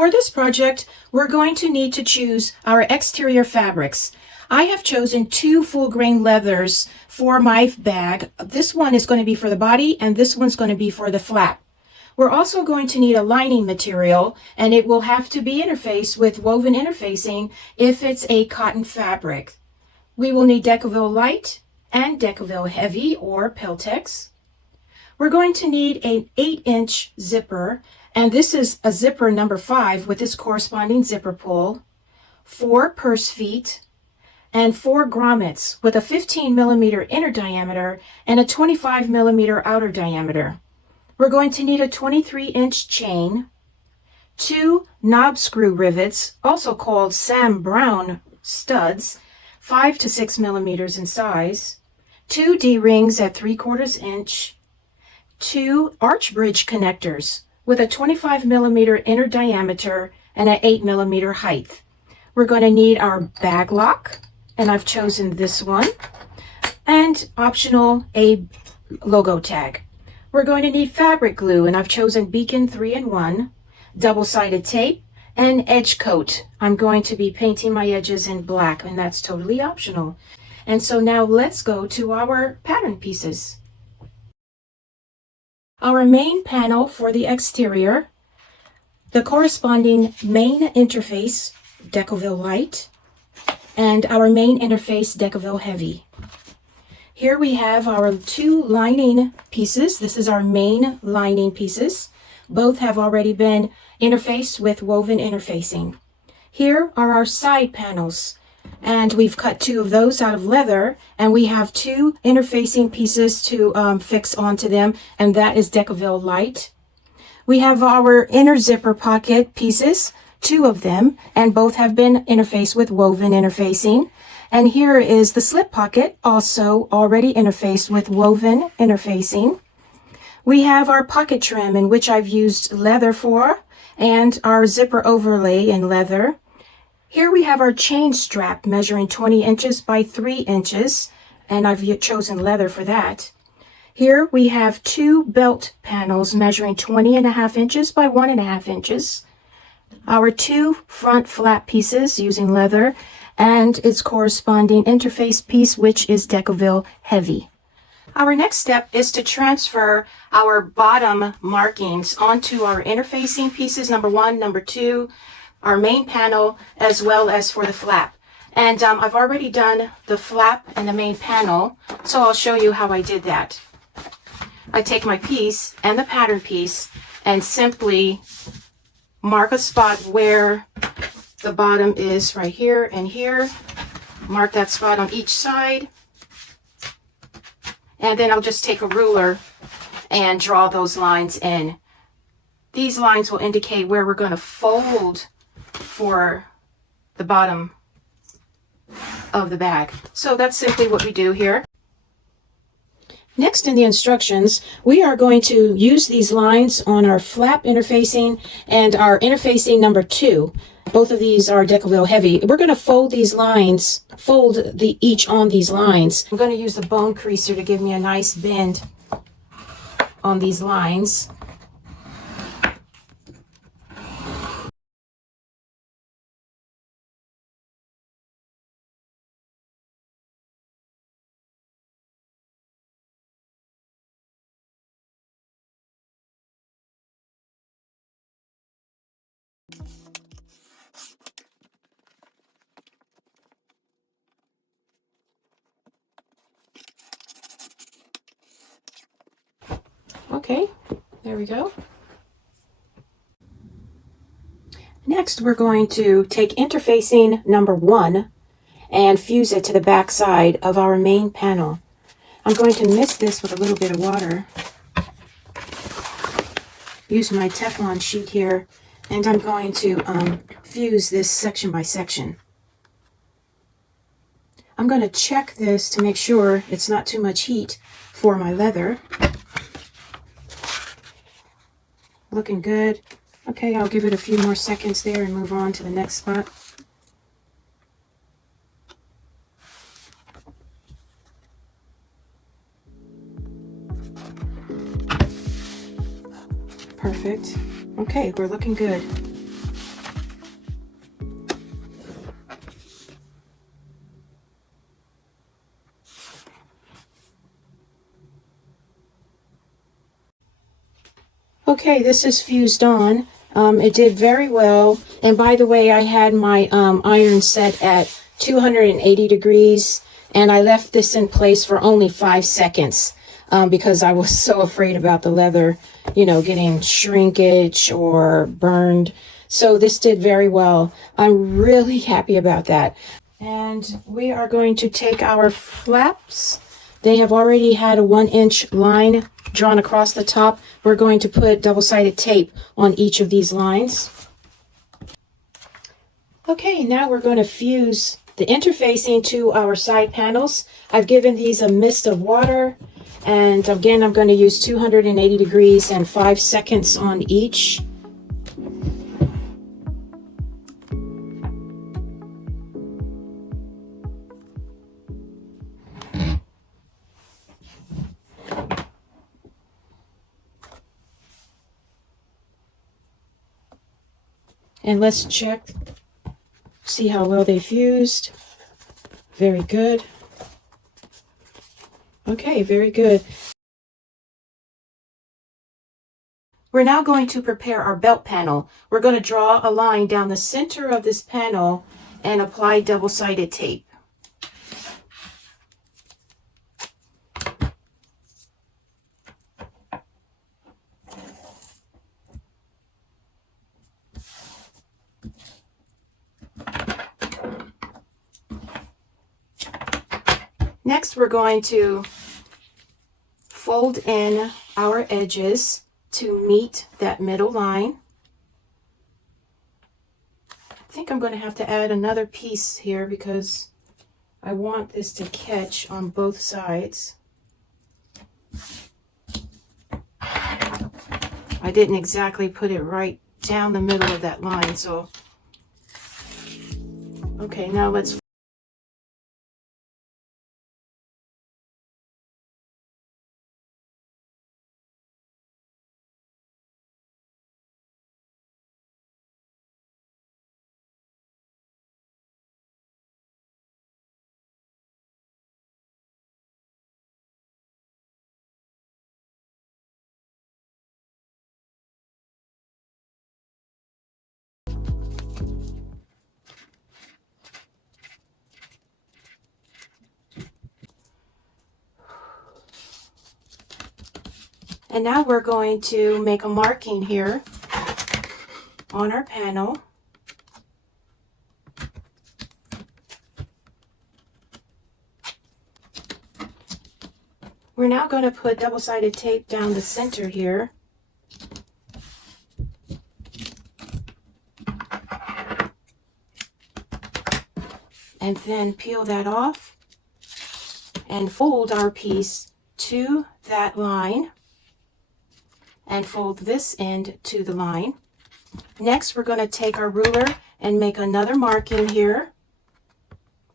For this project, we're going to need to choose our exterior fabrics. I have chosen 2 full grain leathers for my bag. This one is going to be for the body and this one's going to be for the flap. We're also going to need a lining material, and it will have to be interfaced with woven interfacing if it's a cotton fabric. We will need Decovil Light and Decovil Heavy or Peltex. We're going to need an 8-inch zipper, and this is a zipper number 5 with its corresponding zipper pull, 4 purse feet, and 4 grommets with a 15 millimeter inner diameter and a 25 millimeter outer diameter. We're going to need a 23-inch chain, 2 knob screw rivets, also called Sam Brown studs, 5 to 6 millimeters in size, 2 D-rings at 3/4 inch, 2 arch bridge connectors with a 25 millimeter inner diameter and an 8 millimeter height. We're going to need our bag lock, and I've chosen this one, and optional a logo tag. We're going to need fabric glue, and I've chosen Beacon 3-in-1, double-sided tape, and edge coat. I'm going to be painting my edges in black, and that's totally optional. And so now let's go to our pattern pieces. Our main panel for the exterior, the corresponding main interface, Decovil Light, and our main interface, Decovil Heavy. Here we have our 2 lining pieces. This is our main lining pieces. Both have already been interfaced with woven interfacing. Here are our side panels, and we've cut 2 of those out of leather, and we have 2 interfacing pieces to fix onto them, and that is Decovil Light. We have our inner zipper pocket pieces, 2 of them, and both have been interfaced with woven interfacing. And here is the slip pocket, also already interfaced with woven interfacing. We have our pocket trim, in which I've used leather for, and our zipper overlay in leather. Here we have our chain strap measuring 20 inches by 3 inches, and I've chosen leather for that. Here we have 2 belt panels measuring 20.5 inches by 1.5 inches. Our 2 front flap pieces using leather, and its corresponding interface piece, which is Decovil Heavy. Our next step is to transfer our bottom markings onto our interfacing pieces, number 1, number 2, our main panel, as well as for the flap. And I've already done the flap and the main panel, so I'll show you how I did that. I take my piece and the pattern piece and simply mark a spot where the bottom is right here and here. Mark that spot on each side. And then I'll just take a ruler and draw those lines in. These lines will indicate where we're going to fold for the bottom of the bag. So that's simply what we do here. Next in the instructions, we are going to use these lines on our flap interfacing and our interfacing number 2. Both of these are Decovil Heavy. We're going to fold these lines, each on these lines. I'm going to use the bone creaser to give me a nice bend on these lines. Okay, there we go. Next, we're going to take interfacing number 1 and fuse it to the back side of our main panel. I'm going to mist this with a little bit of water. Use my Teflon sheet here, and I'm going to fuse this section by section. I'm going to check this to make sure it's not too much heat for my leather. Looking good. Okay, I'll give it a few more seconds there and move on to the next spot. Perfect. Okay, we're looking good. Okay, this is fused on. It did very well. And by the way, I had my iron set at 280 degrees, and I left this in place for only 5 seconds because I was so afraid about the leather, you know, getting shrinkage or burned. So this did very well. I'm really happy about that. And we are going to take our flaps. They have already had a 1-inch line drawn across the top. We're going to put double-sided tape on each of these lines. Okay, now we're going to fuse the interfacing to our side panels. I've given these a mist of water, and again, I'm going to use 280 degrees and 5 seconds on each. And let's check, see how well they fused. Very good. Okay, very good. We're now going to prepare our belt panel. We're going to draw a line down the center of this panel and apply double-sided tape. Next, we're going to fold in our edges to meet that middle line. I think I'm going to have to add another piece here because I want this to catch on both sides. I didn't exactly put it right down the middle of that line, so okay, now let's and now we're going to make a marking here on our panel. We're now going to put double-sided tape down the center here. And then peel that off and fold our piece to that line and fold this end to the line. Next, we're going to take our ruler and make another marking here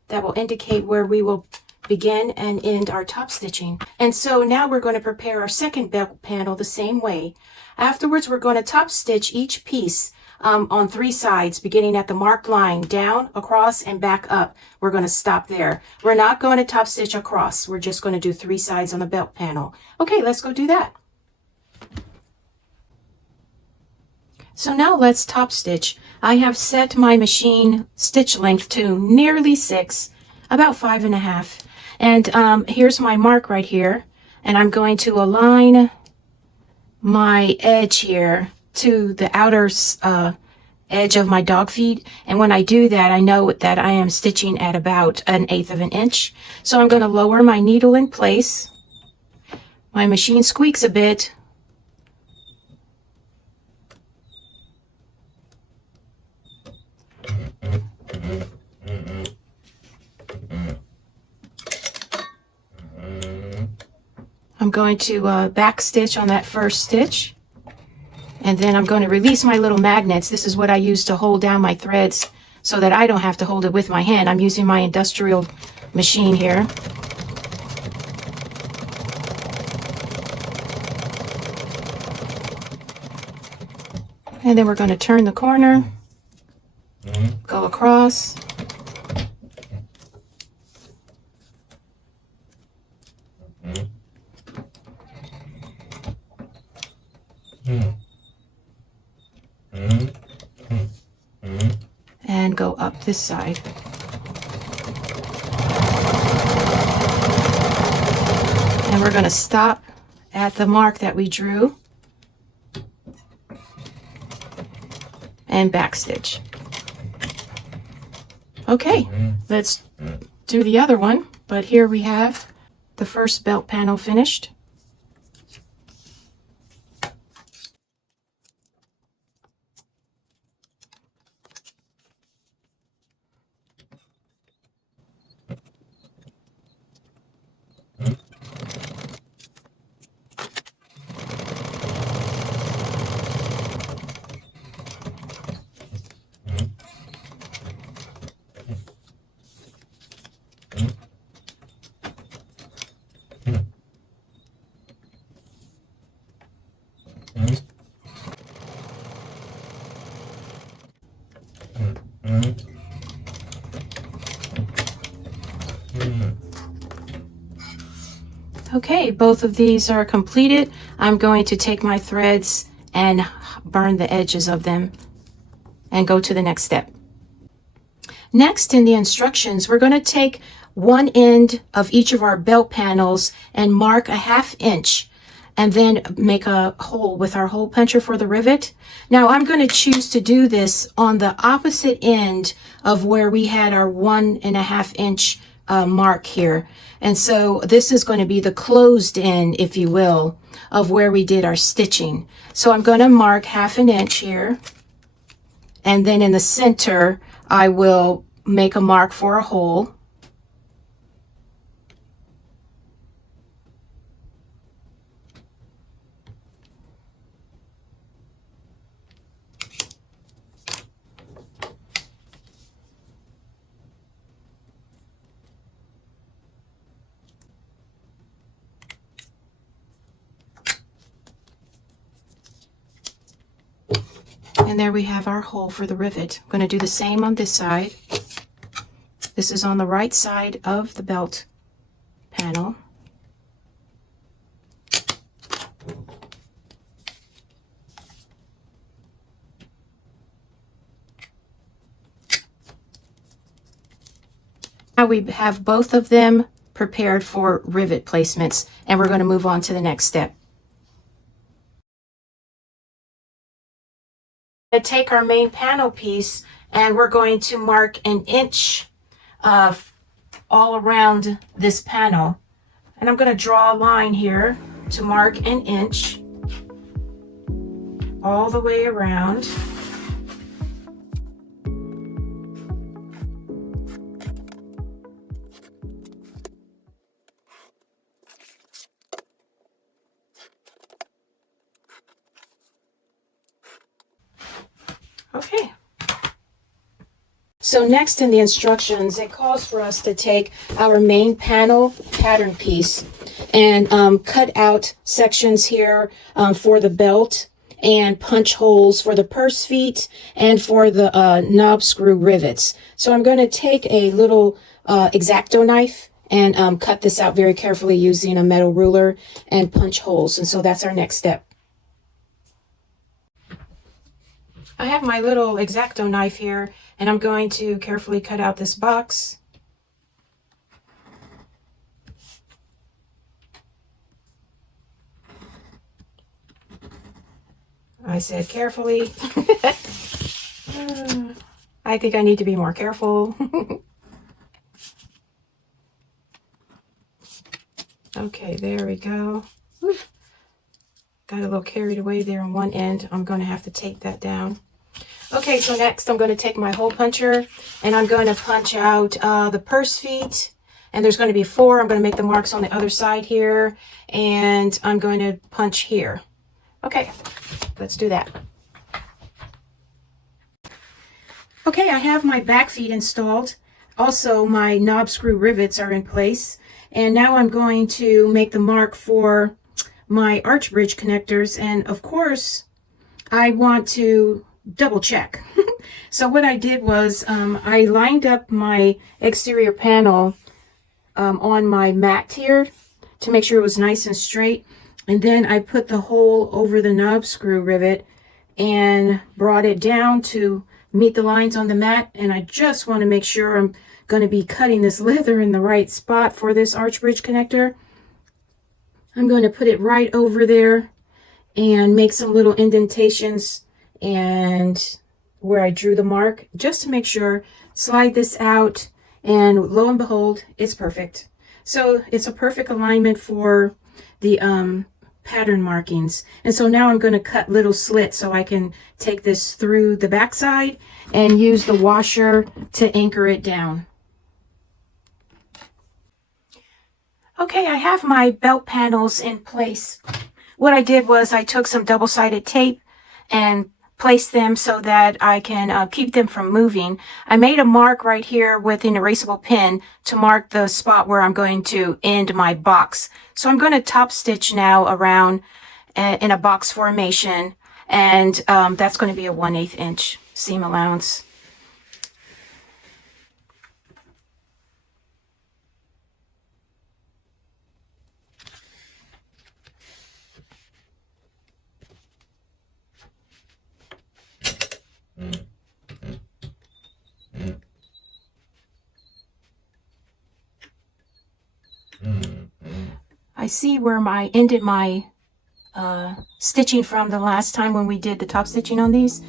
that will indicate where we will begin and end our top stitching. And so now we're going to prepare our second belt panel the same way. Afterwards, we're going to top stitch each piece on 3 sides, beginning at the marked line, down, across, and back up. We're going to stop there. We're not going to top stitch across. We're just going to do 3 sides on the belt panel. Okay, let's go do that. So now let's top stitch. I have set my machine stitch length to nearly 6, about 5.5. And here's my mark right here. And I'm going to align my edge here to the outer edge of my dog feet. And when I do that, I know that I am stitching at about 1/8 of an inch. So I'm going to lower my needle in place. My machine squeaks a bit. I'm going to back stitch on that first stitch, and then I'm going to release my little magnets. This is what I use to hold down my threads so that I don't have to hold it with my hand. I'm using my industrial machine here. And then we're going to turn the corner, go across. and go up this side. And we're going to stop at the mark that we drew and backstitch. Okay, let's do the other one, but here we have the first belt panel finished. Okay, both of these are completed. I'm going to take my threads and burn the edges of them and go to the next step. Next, in the instructions, we're going to take one end of each of our belt panels and mark a 1/2 inch and then make a hole with our hole puncher for the rivet. Now I'm going to choose to do this on the opposite end of where we had our 1.5 inch mark here. And so this is going to be the closed end, if you will, of where we did our stitching. So I'm going to mark 1/2 inch here. And then in the center, I will make a mark for a hole. And there we have our hole for the rivet. I'm going to do the same on this side. This is on the right side of the belt panel. Now we have both of them prepared for rivet placements, and we're going to move on to the next step. Take our main panel piece and we're going to mark 1 inch all around this panel, and I'm going to draw a line here to mark 1 inch all the way around. Okay. So next in the instructions, it calls for us to take our main panel pattern piece and cut out sections here for the belt and punch holes for the purse feet and for the knob screw rivets. So I'm going to take a little X-Acto knife and cut this out very carefully using a metal ruler and punch holes. And so that's our next step. I have my little X-Acto knife here, and I'm going to carefully cut out this box. I said carefully. I think I need to be more careful. Okay, there we go. Got a little carried away there on one end. I'm going to have to tape that down. Okay, so next I'm going to take my hole puncher and I'm going to punch out the purse feet. And there's going to be 4. I'm going to make the marks on the other side here. And I'm going to punch here. Okay, let's do that. Okay, I have my back feet installed. Also, my knob screw rivets are in place. And now I'm going to make the mark for my arch bridge connectors, and of course I want to double check. So what I did was I lined up my exterior panel on my mat here to make sure it was nice and straight, and then I put the hole over the knob screw rivet and brought it down to meet the lines on the mat, and I just want to make sure I'm going to be cutting this leather in the right spot for this arch bridge connector. I'm going to put it right over there and make some little indentations and where I drew the mark just to make sure. Slide this out, and lo and behold, it's perfect. So it's a perfect alignment for the pattern markings. And so now I'm going to cut little slits so I can take this through the backside and use the washer to anchor it down. Okay, I have my belt panels in place. What I did was I took some double-sided tape and placed them so that I can keep them from moving. I made a mark right here with an erasable pin to mark the spot where I'm going to end my box. So I'm going to top stitch now around in a box formation, and that's going to be a 1/8 inch seam allowance. I see where I ended my stitching from the last time when we did the top stitching on these.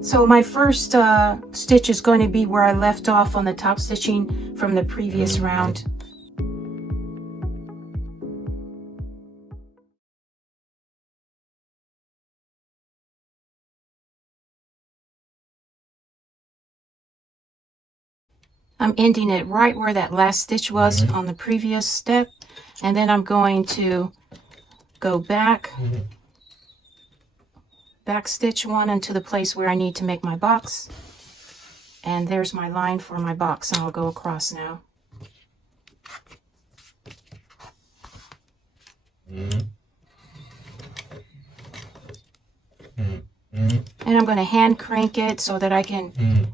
So my first stitch is going to be where I left off on the top stitching from the previous round. I'm ending it right where that last stitch was on the previous step, and then I'm going to go back stitch one into the place where I need to make my box, and there's my line for my box, and I'll go across now. And I'm going to hand crank it so that I can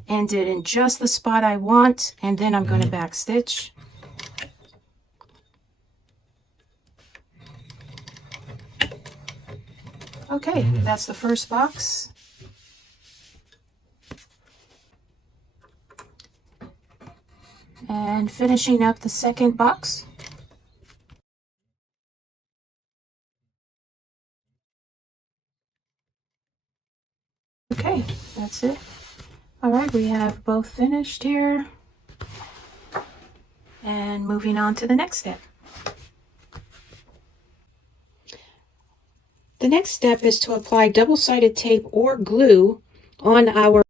end it in just the spot I want, and then I'm going to back stitch. Okay, that's the first box. And finishing up the second box. Okay, that's it. All right, we have both finished here. And moving on to the next step. The next step is to apply double-sided tape or glue on our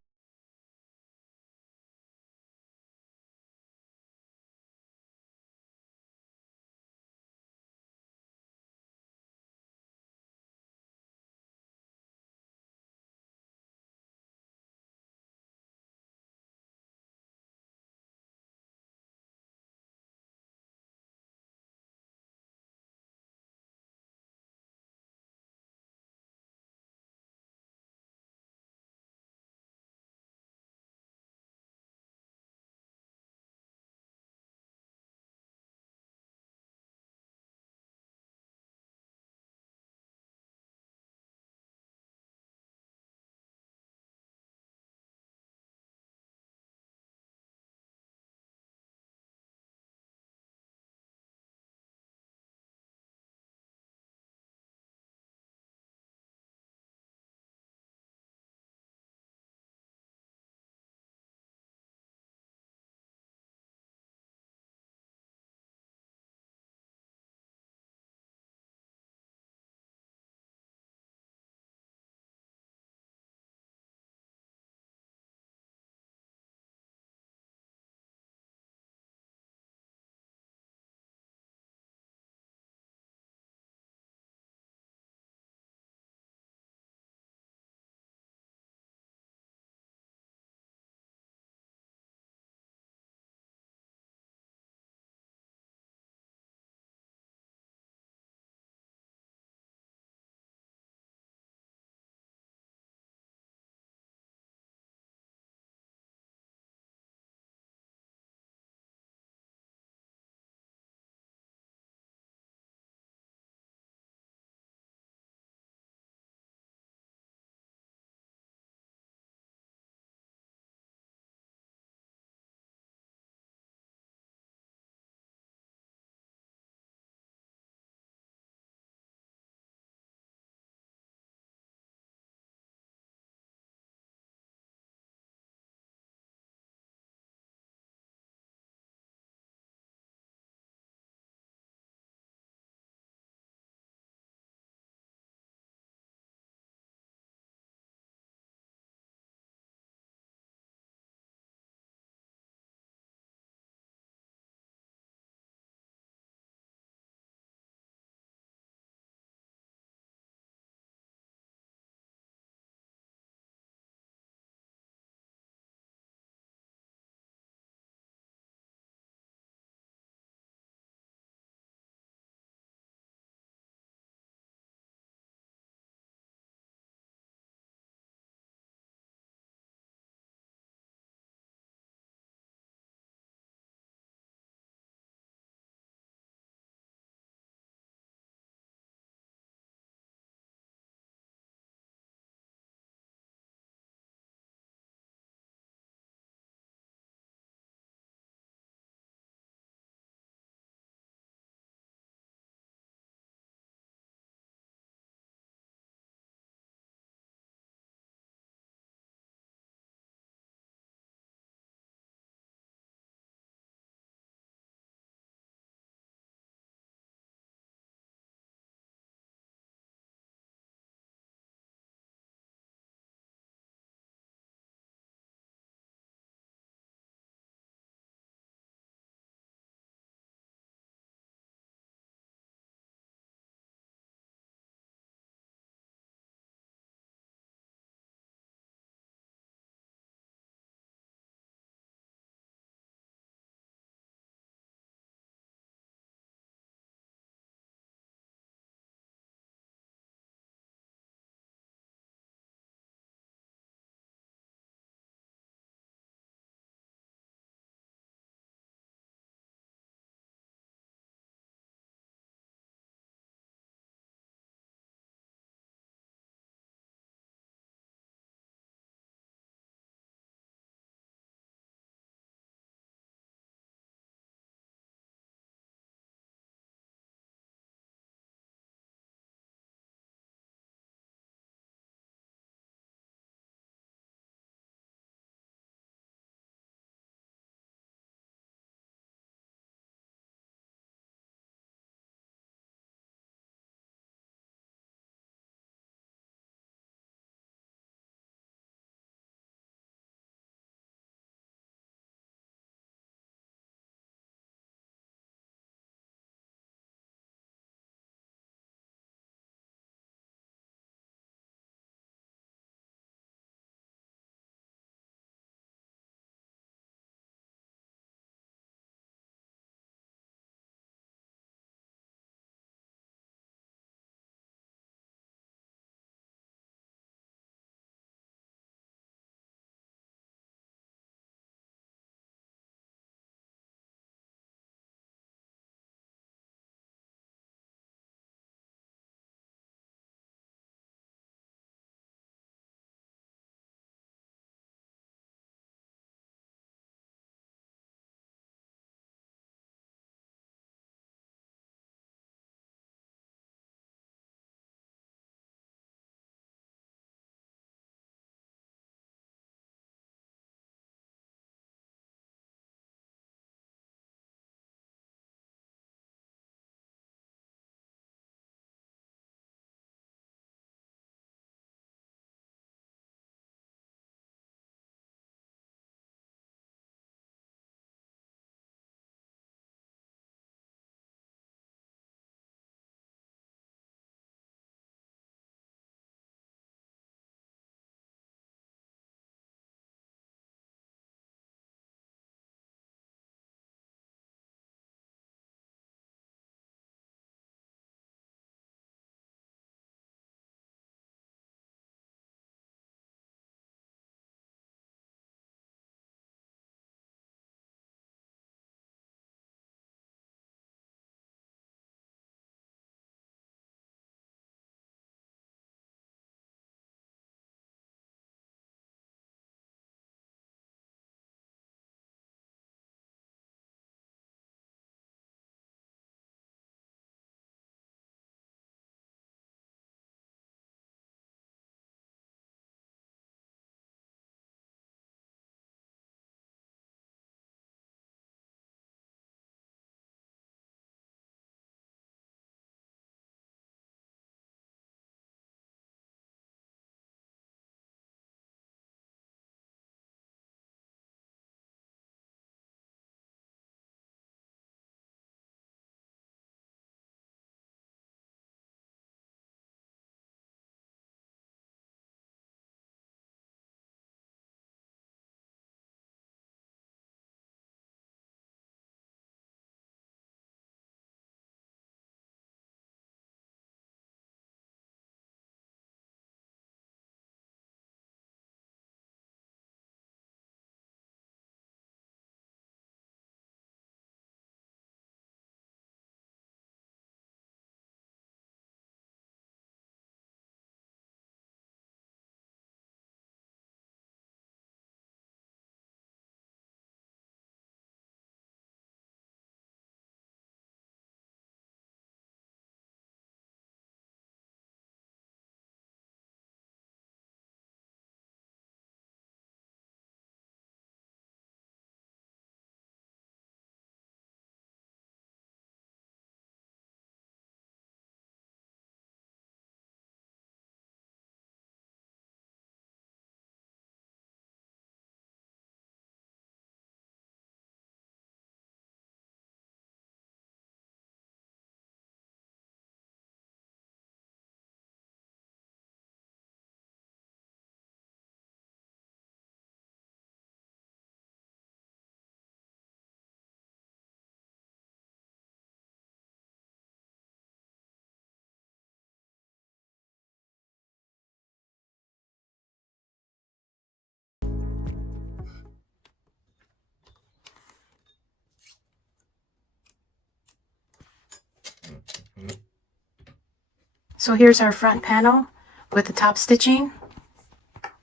So here's our front panel with the top stitching.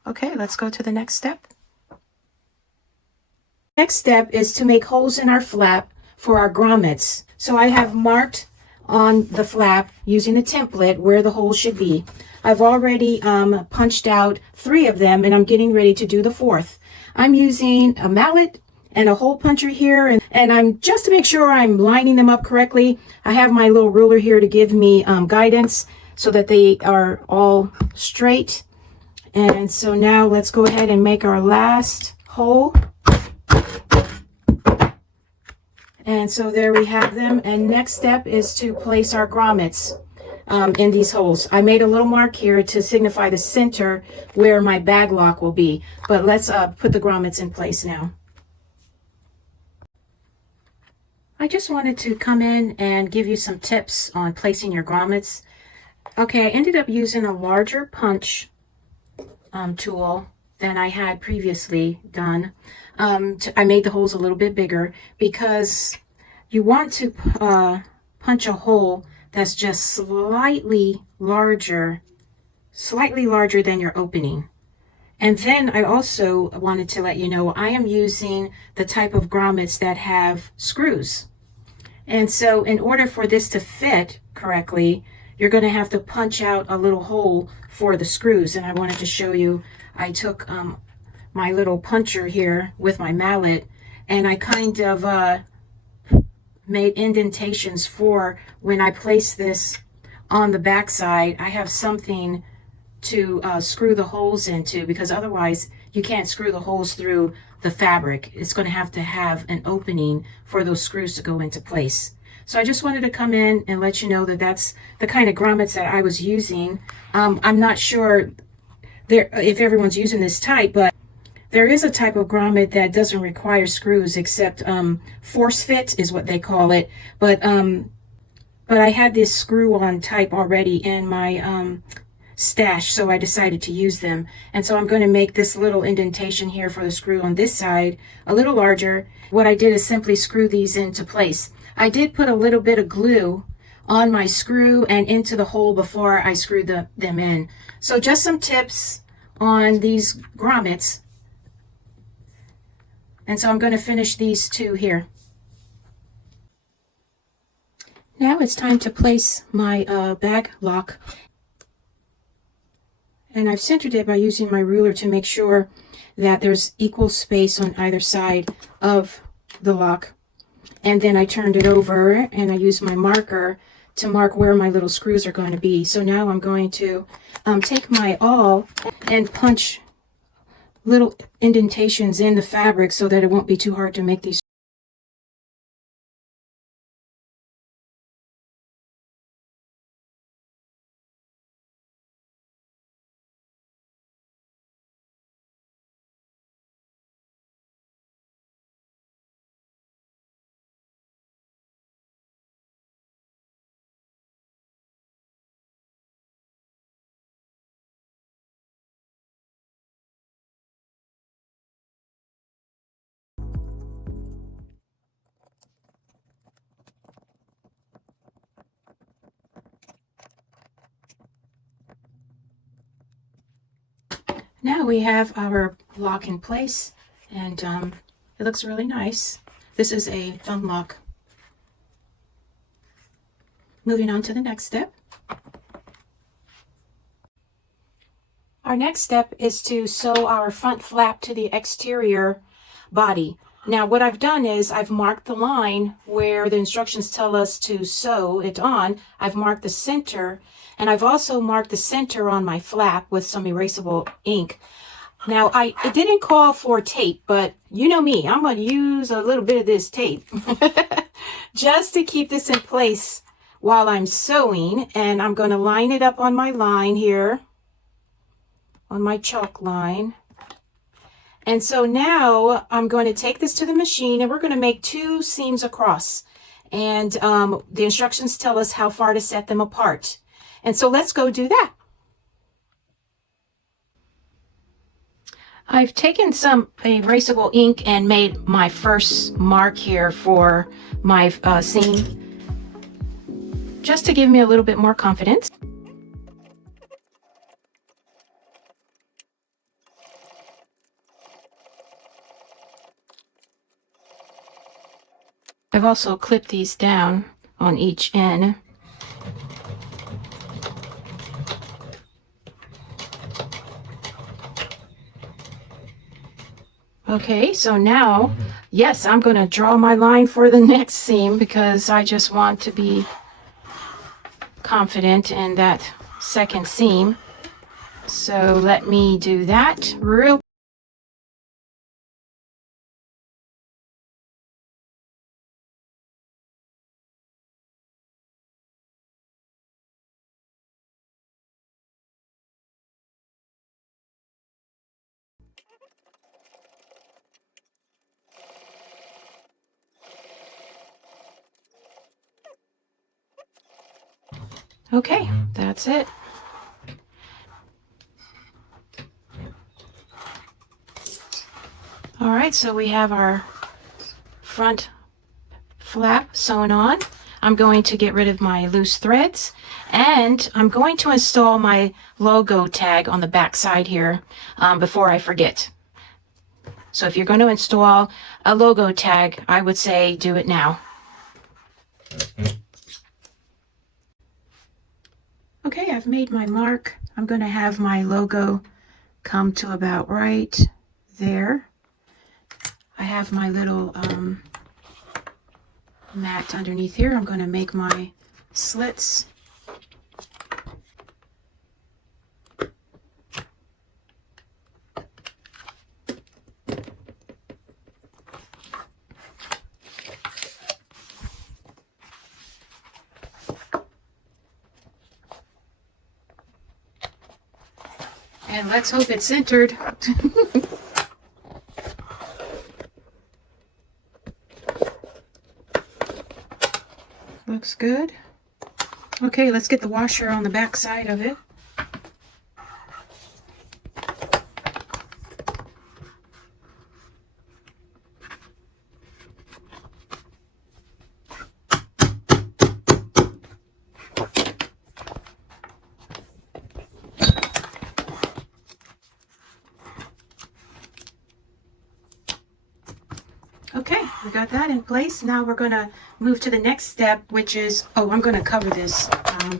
Okay, let's go to the next step. Next step is to make holes in our flap for our grommets. So I have marked on the flap using the template where the hole should be. I've already punched out 3 of them, and I'm getting ready to do the 4th. I'm using a mallet and a hole puncher here, and I'm just to make sure I'm lining them up correctly. I have my little ruler here to give me guidance so that they are all straight. And so now let's go ahead and make our last hole. And so there we have them. And next step is to place our grommets in these holes. I made a little mark here to signify the center where my bag lock will be. But let's put the grommets in place now. I just wanted to come in and give you some tips on placing your grommets. Okay, I ended up using a larger punch tool than I had previously done. I made the holes a little bit bigger because you want to punch a hole that's just slightly larger than your opening. And then I also wanted to let you know I am using the type of grommets that have screws. And so in order for this to fit correctly, you're going to have to punch out a little hole for the screws. And I wanted to show you, I took my little puncher here with my mallet, and I kind of made indentations for when I place this on the back side. I have something to screw the holes into, because otherwise you can't screw the holes through the fabric. It's going to have an opening for those screws to go into place. So I just wanted to come in and let you know that that's the kind of grommets that I was using. I'm not sure if everyone's using this type, but there is a type of grommet that doesn't require screws, except force fit is what they call it. But I had this screw-on type already in my stash, so I decided to use them. And so I'm going to make this little indentation here for the screw on this side a little larger. What I did is simply screw these into place. I did put a little bit of glue on my screw and into the hole before I screwed them in. So just some tips on these grommets. And so I'm going to finish these 2 here. Now it's time to place my bag lock. And I've centered it by using my ruler to make sure that there's equal space on either side of the lock. And then I turned it over and I used my marker to mark where my little screws are going to be. So now I'm going to take my awl and punch little indentations in the fabric so that it won't be too hard to make these. Now we have our lock in place, and it looks really nice. This is a thumb lock. Moving on to the next step. Our next step is to sew our front flap to the exterior body. Now what I've done is I've marked the line where the instructions tell us to sew it on. I've marked the center, and I've also marked the center on my flap with some erasable ink. Now it didn't call for tape, but you know me, I'm going to use a little bit of this tape just to keep this in place while I'm sewing. And I'm going to line it up on my line here, on my chalk line. And so now I'm going to take this to the machine, and we're going to make 2 seams across. And the instructions tell us how far to set them apart. And so let's go do that. I've taken some erasable ink and made my first mark here for my seam, just to give me a little bit more confidence. I've also clipped these down on each end. Okay, so now, yes, I'm going to draw my line for the next seam because I just want to be confident in that second seam. So let me do that real. Okay, that's it. All right, so we have our front flap sewn on. I'm going to get rid of my loose threads, and I'm going to install my logo tag on the back side here before I forget. So if you're going to install a logo tag, I would say do it now. Okay, I've made my mark. I'm going to have my logo come to about right there. I have my little mat underneath here. I'm going to make my slits. And let's hope it's centered. Looks good. Okay, let's get the washer on the back side of it. Okay, we got that in place. Now we're going to move to the next step, which is, oh, I'm going to cover this.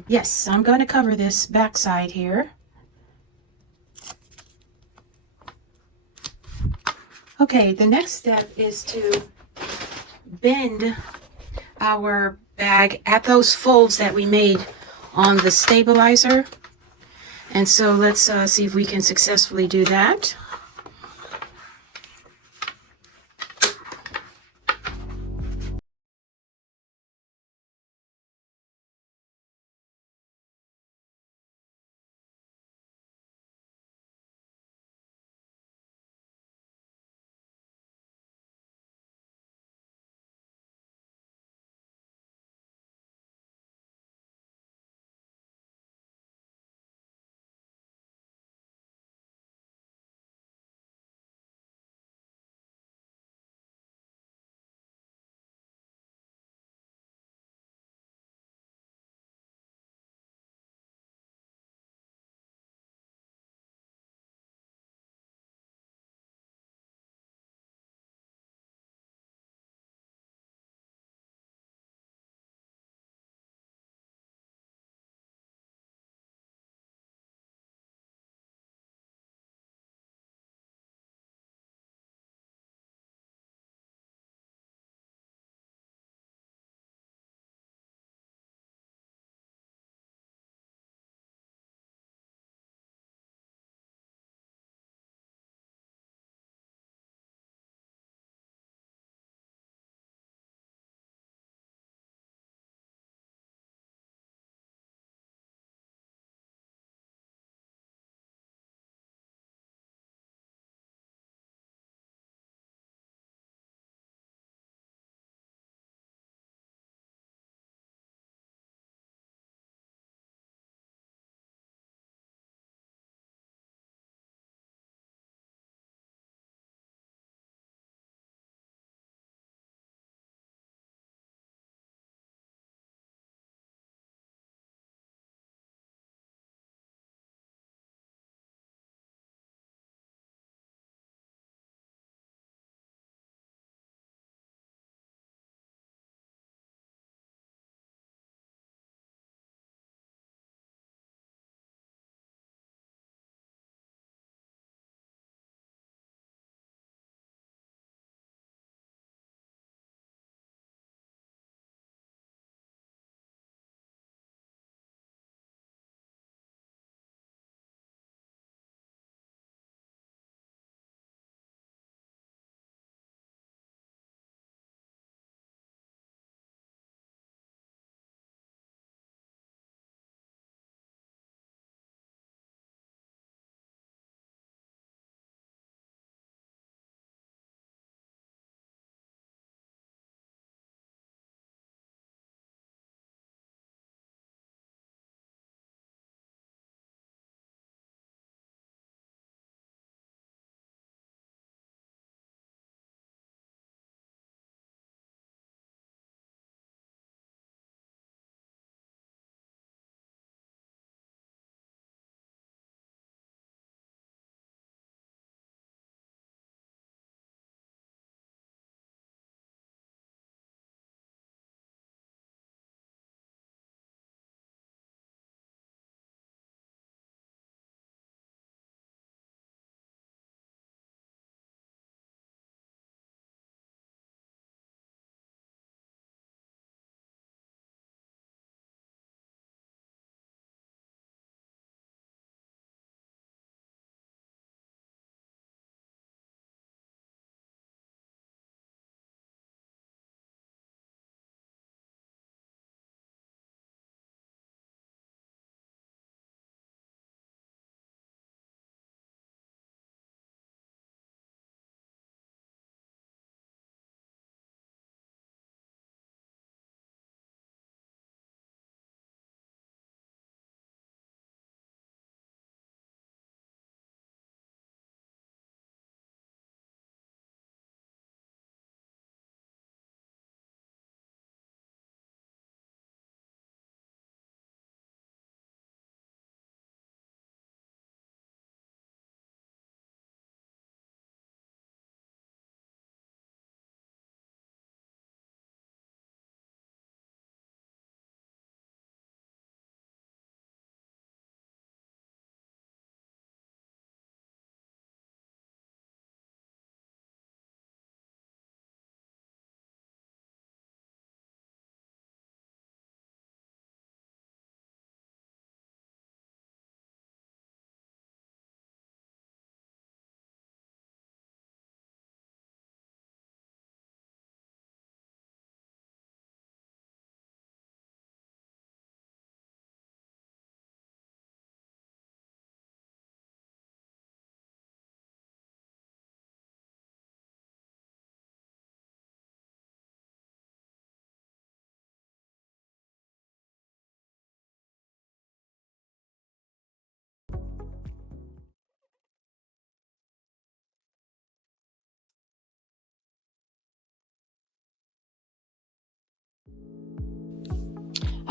Yes, I'm going to cover this back side here. Okay, the next step is to bend our bag at those folds that we made on the stabilizer. And so let's see if we can successfully do that.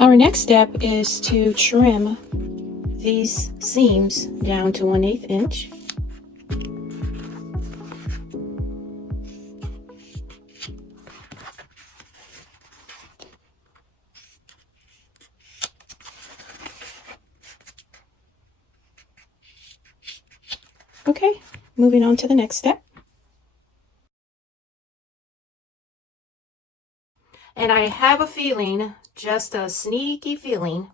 Our next step is to trim these seams down to 1/8 inch. Okay, moving on to the next step. And I have a feeling, just a sneaky feeling,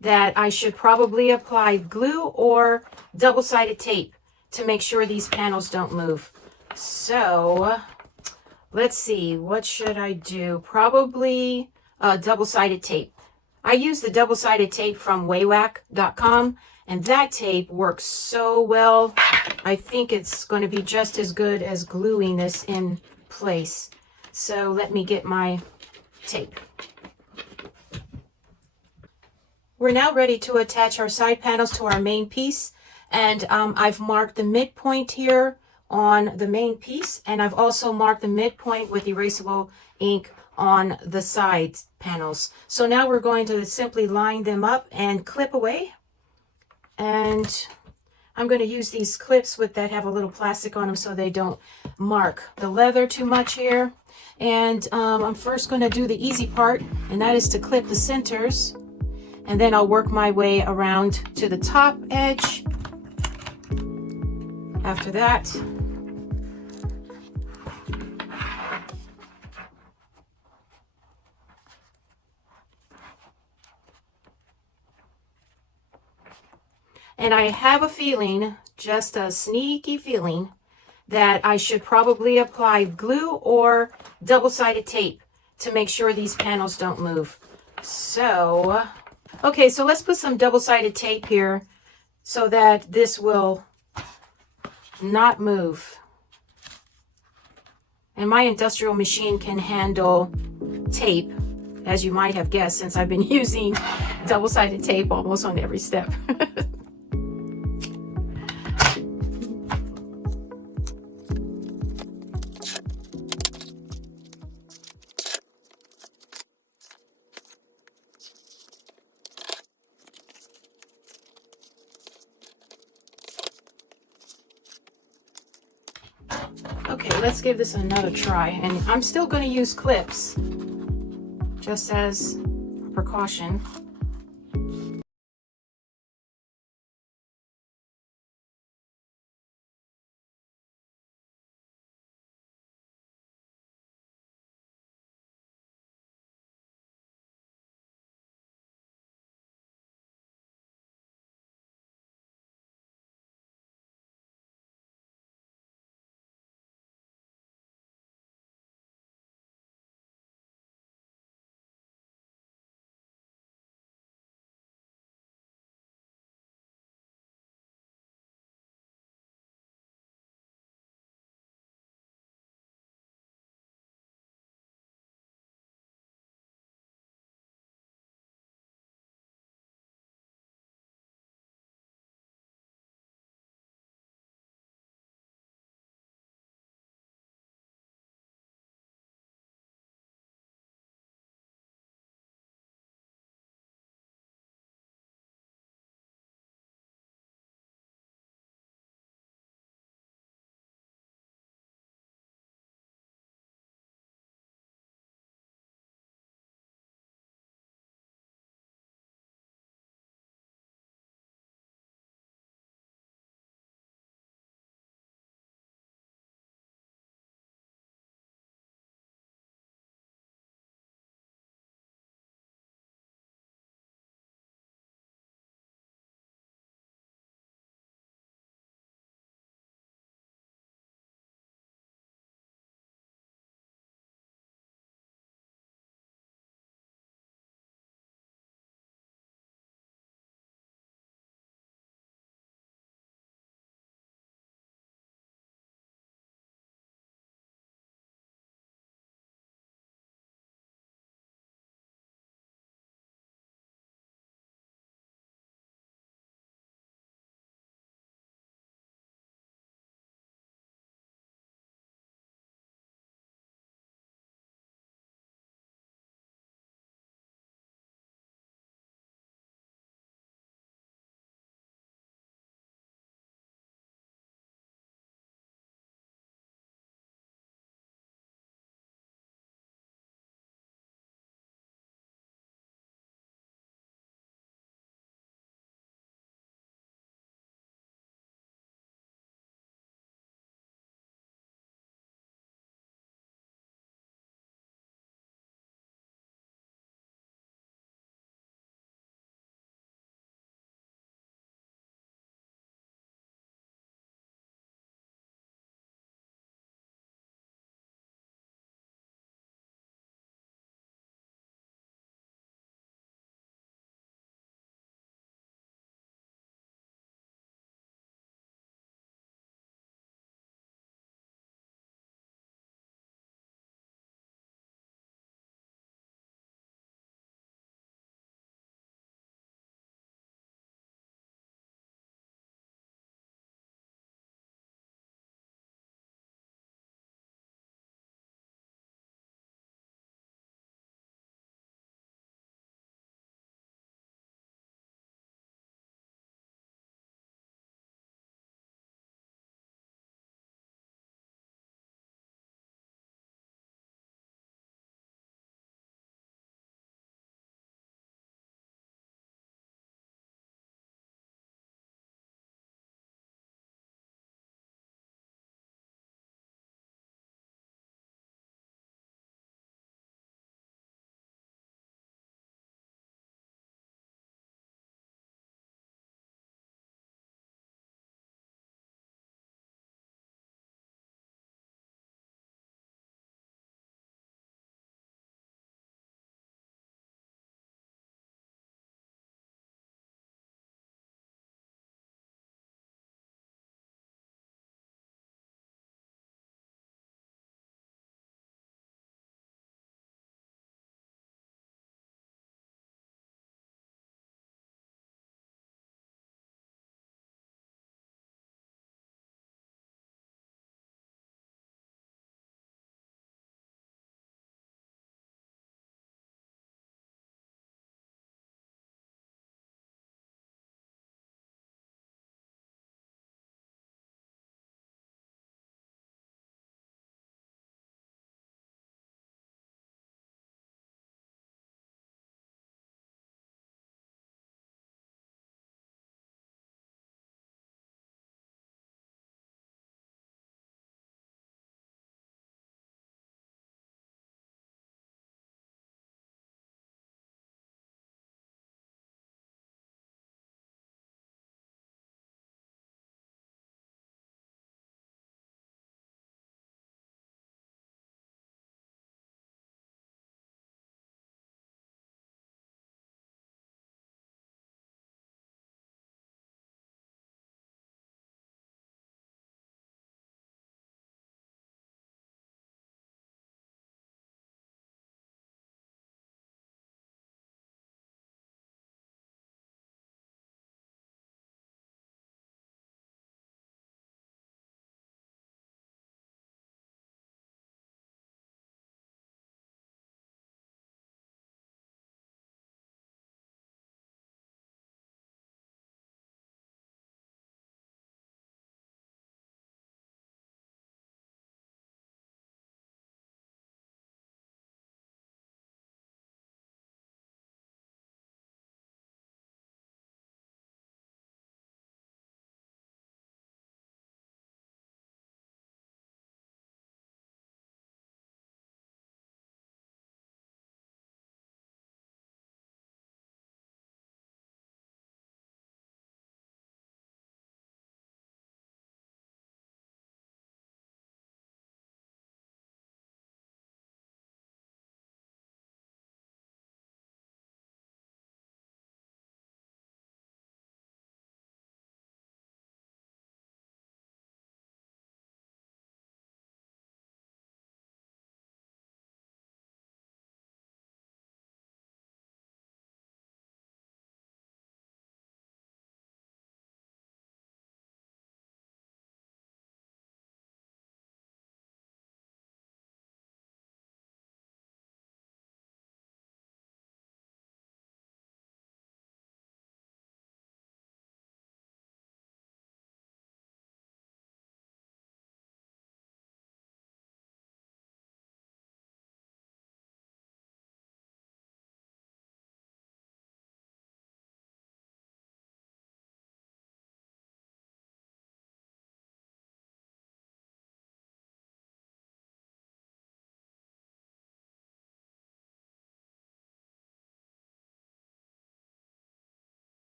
that I should probably apply glue or double-sided tape to make sure these panels don't move. So let's see, what should I do? Probably double-sided tape. I use the double-sided tape from waywack.com, and that tape works so well. I think it's going to be just as good as gluing this in place. So let me get my tape. We're now ready to attach our side panels to our main piece, and I've marked the midpoint here on the main piece, and I've also marked the midpoint with erasable ink on the side panels. So now we're going to simply line them up and clip away, and I'm going to use these clips that have a little plastic on them so they don't mark the leather too much here. And I'm first going to do the easy part, and that is to clip the centers, and then I'll work my way around to the top edge after that. And I have a feeling, just a sneaky feeling, that I should probably apply glue or double-sided tape to make sure these panels don't move. So, okay, so let's put some double-sided tape here so that this will not move. And my industrial machine can handle tape, as you might have guessed, since I've been using double-sided tape almost on every step. Okay, let's give this another try. And I'm still going to use clips, just as a precaution.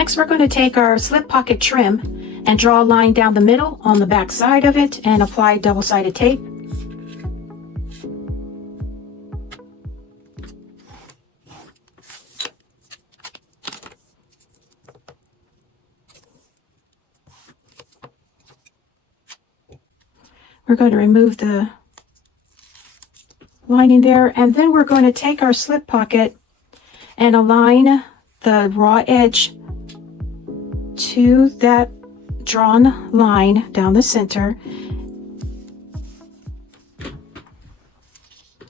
Next, we're going to take our slip pocket trim and draw a line down the middle on the back side of it and apply double-sided tape. We're going to remove the lining there, and then we're going to take our slip pocket and align the raw edge to that drawn line down the center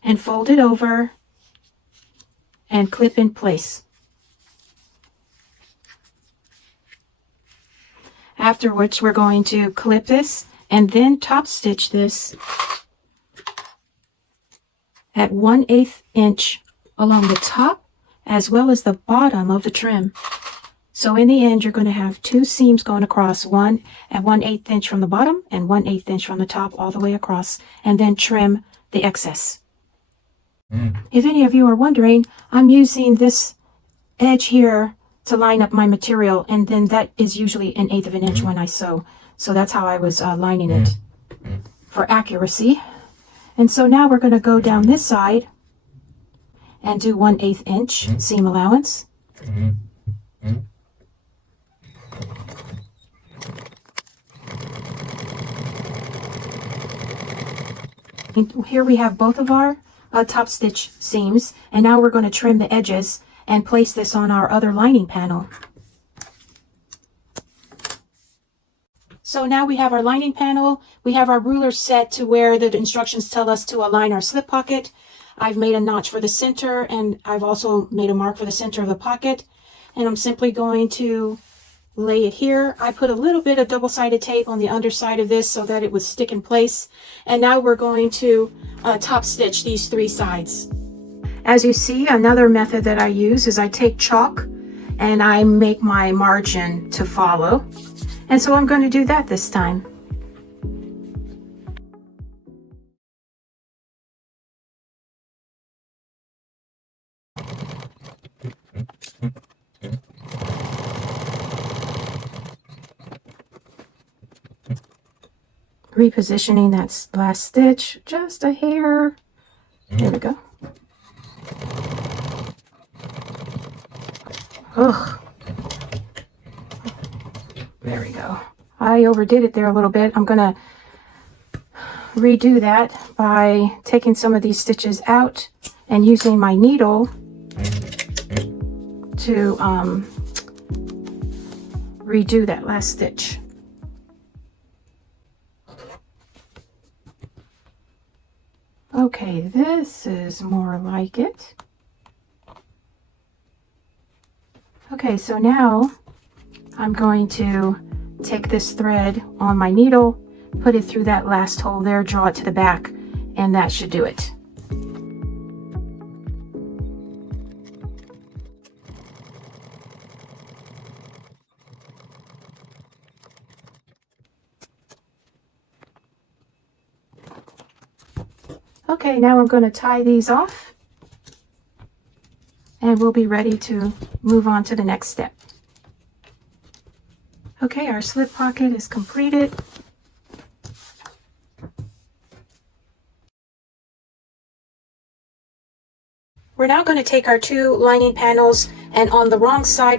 and fold it over and clip in place. Afterwards, we're going to clip this and then top stitch this at 1/8 inch along the top as well as the bottom of the trim. So in the end, you're going to have two seams going across, one at 1/8 inch from the bottom and 1/8 inch from the top all the way across, and then trim the excess. If any of you are wondering, I'm using this edge here to line up my material, and then that is usually 1/8 of an inch when I sew. So that's how I was lining it for accuracy. And so now we're going to go down this side and do 1/8 inch seam allowance. And here we have both of our top stitch seams, and now we're going to trim the edges and place this on our other lining panel. So now we have our lining panel. We have our ruler set to where the instructions tell us to align our slip pocket. I've made a notch for the center, and I've also made a mark for the center of the pocket. And I'm simply going to lay it here. I put a little bit of double-sided tape on the underside of this so that it would stick in place. And now we're going to top stitch these three sides. As you see, another method that I use is I take chalk and I make my margin to follow. And so I'm going to do that this time. Repositioning that last stitch just a hair. There we go. Ugh. There we go. I overdid it there a little bit. I'm going to redo that by taking some of these stitches out and using my needle to redo that last stitch. Okay, this is more like it. Okay, so now I'm going to take this thread on my needle, put it through that last hole there, draw it to the back, and that should do it. Okay, now I'm going to tie these off, and we'll be ready to move on to the next step. Okay, our slip pocket is completed. We're now going to take our two lining panels, and on the wrong side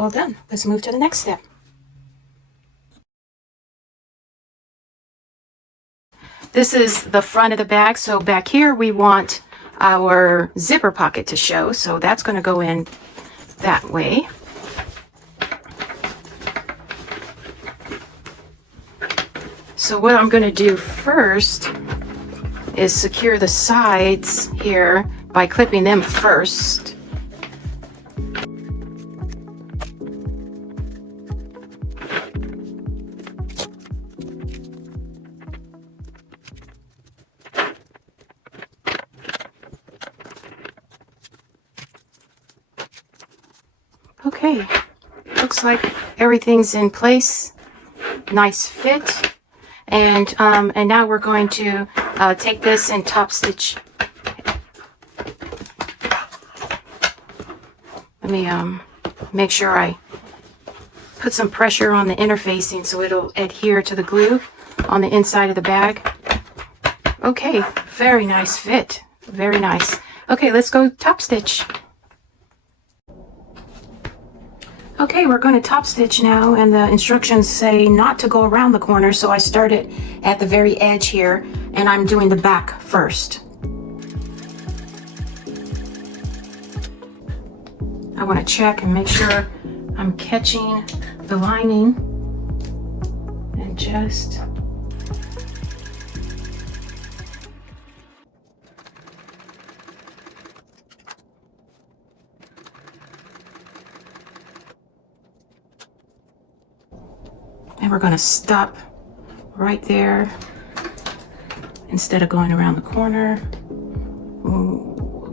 all done. Let's move to the next step. This is the front of the bag. So back here we want our zipper pocket to show. So that's going to go in that way. So what I'm going to do first is secure the sides here by clipping them first. Okay, looks like everything's in place. Nice fit. And now we're going to take this and top stitch. Let me make sure I put some pressure on the interfacing so it'll adhere to the glue on the inside of the bag. Okay, very nice fit. Very nice. Okay, let's go top stitch. Okay, we're going to top stitch now, and the instructions say not to go around the corner, so I started at the very edge here, and I'm doing the back first. I want to check and make sure I'm catching the lining, and just and we're going to stop right there instead of going around the corner.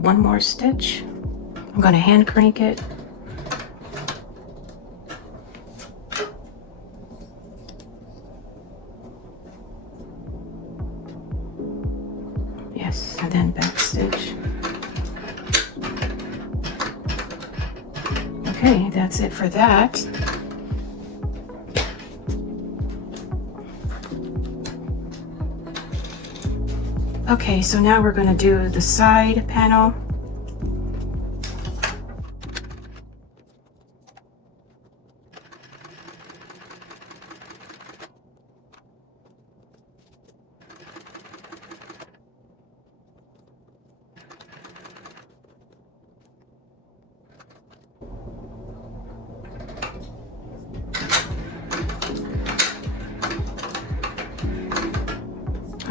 One more stitch. I'm going to hand crank it. Yes, and then back stitch. Okay, that's it for that. Okay, so now we're going to do the side panel.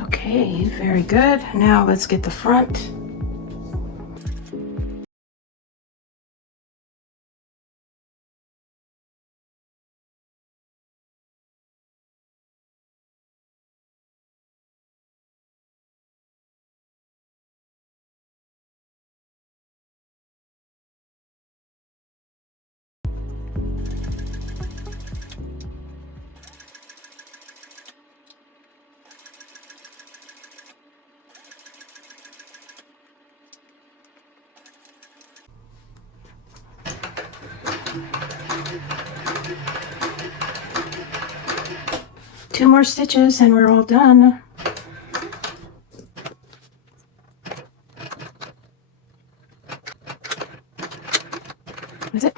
Okay, very good. Now let's get the front. Two more stitches and we're all done. That's it.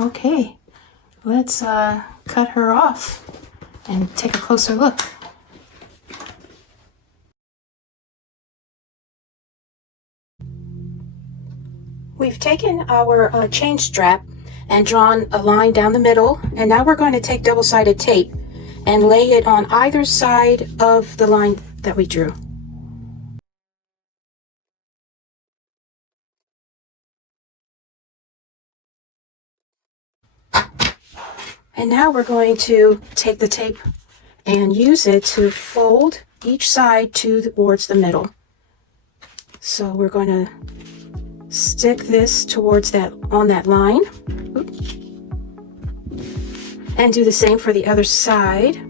Okay, let's cut her off and take a closer look. We've taken our chain strap and drawn a line down the middle, and now we're going to take double-sided tape and lay it on either side of the line that we drew. And now we're going to take the tape and use it to fold each side towards the middle. So we're going to stick this towards that, on that line. Oops. And do the same for the other side.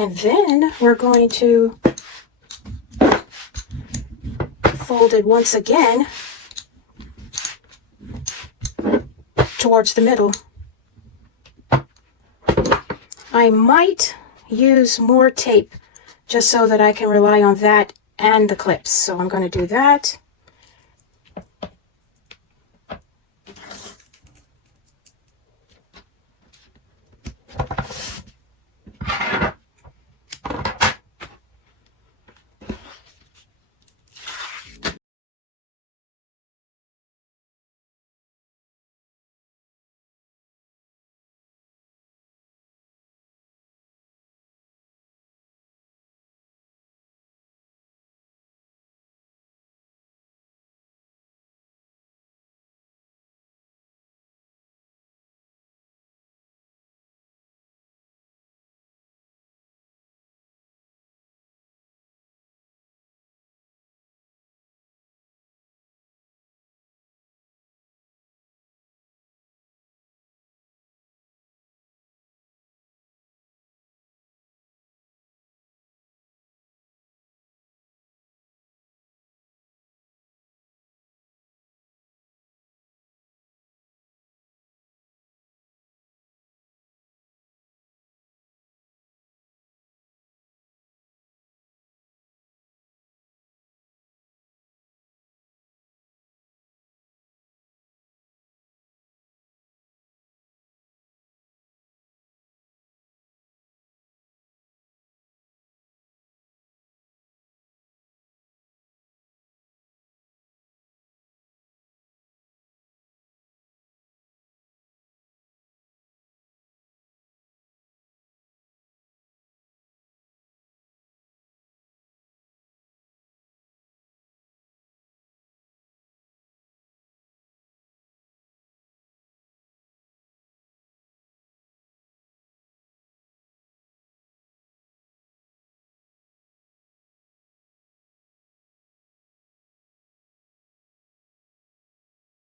And then we're going to fold it once again towards the middle. I might use more tape just so that I can rely on that and the clips. So I'm going to do that.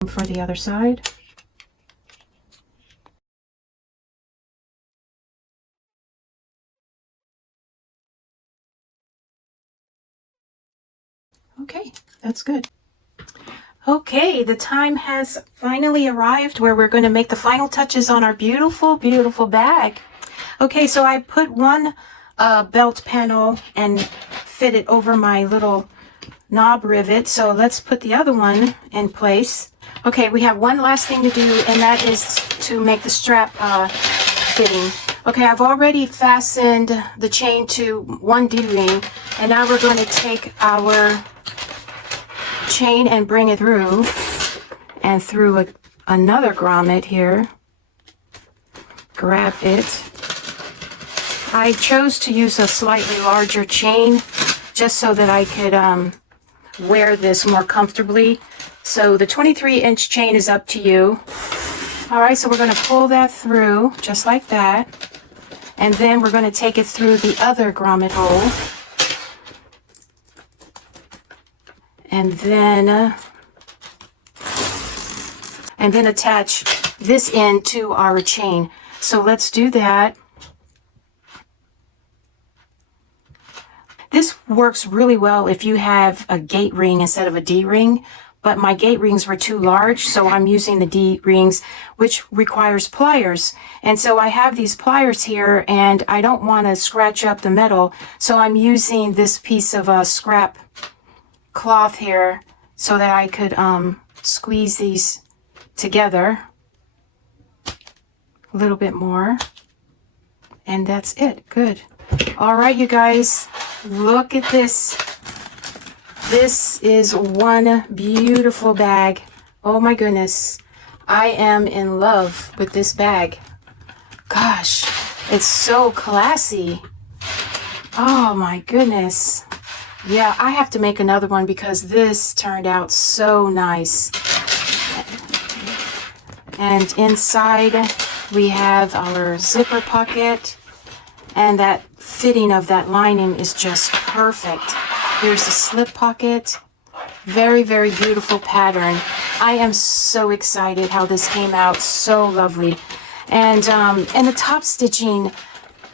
For the other side. Okay, that's good. Okay, the time has finally arrived where we're going to make the final touches on our beautiful, beautiful bag. Okay, so I put one belt panel and fit it over my little knob rivet. So let's put the other one in place. Okay, we have one last thing to do, and that is to make the strap fitting. Okay, I've already fastened the chain to one D-ring, and now we're going to take our chain and bring it through, and through another grommet here. Grab it. I chose to use a slightly larger chain just so that I could wear this more comfortably. So the 23-inch chain is up to you. All right, so we're going to pull that through just like that. And then we're going to take it through the other grommet hole. And then attach this end to our chain. So let's do that. This works really well if you have a gate ring instead of a D-ring, but my gate rings were too large, so I'm using the D-rings, which requires pliers. And so I have these pliers here, and I don't want to scratch up the metal, so I'm using this piece of scrap cloth here so that I could squeeze these together a little bit more. And that's it. Good. All right, you guys, look at this. This is one beautiful bag. Oh my goodness. I am in love with this bag. Gosh, it's so classy. Oh my goodness. Yeah, I have to make another one because this turned out so nice. And inside we have our zipper pocket, and that fitting of that lining is just perfect. Here's the slip pocket. Very, very beautiful pattern. I am so excited how this came out. So lovely. And the top stitching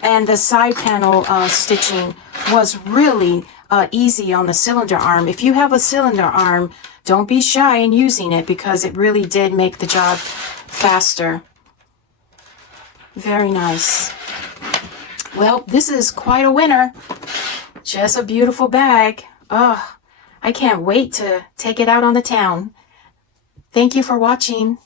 And the side panel stitching was really easy on the cylinder arm. If you have a cylinder arm, don't be shy in using it because it really did make the job faster. Very nice. Well, this is quite a winner. Just a beautiful bag. Oh, I can't wait to take it out on the town. Thank you for watching.